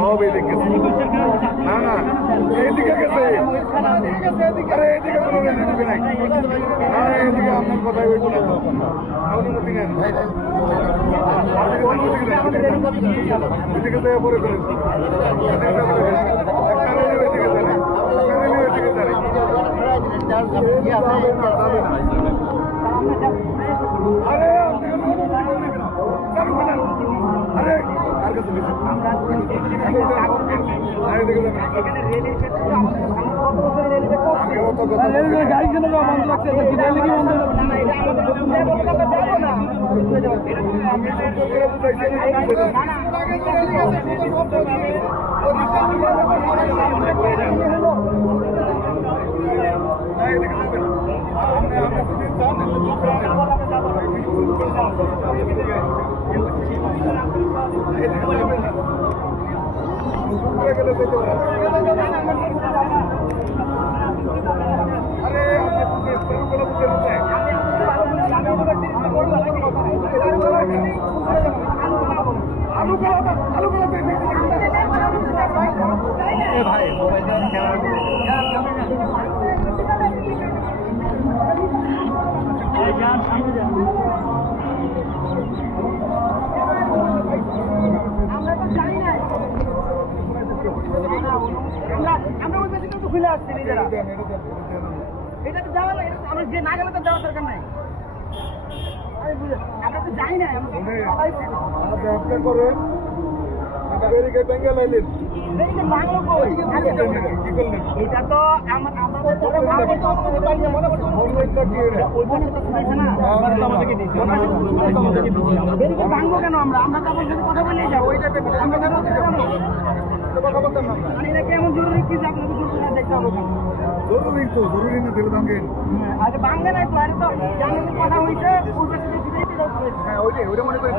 সব এদিকে না না এইদিকে গেছে আরে এইদিকে কোনো দিবে নাই না এইদিকে আপনার কথাই হইব না তো অনুমতি নেন ওইদিকে তো পরে করে আরে আর কাছে গাড়ি কেন বন্ধ রাখছে এটা তো যাওয়া আমরা যে না গেলে তো যাওয়ার দরকার নাই আমরা তো যাই না করে এটা তো ভাঙবো কেন আমরা আমরা কাপড় সাথে কথা বলে যাবো ওইটাতে কথা বলতাম না এটা কেমন জরুরি কি আপনাকে দেখতে হবে জরুরি তো জরুরি না দিলে ভাঙে আরে ভাঙবে না তো আরে তো জানেন কথা হইছে পূর্বে থেকে হ্যাঁ ওইটাই ওইটা মনে করি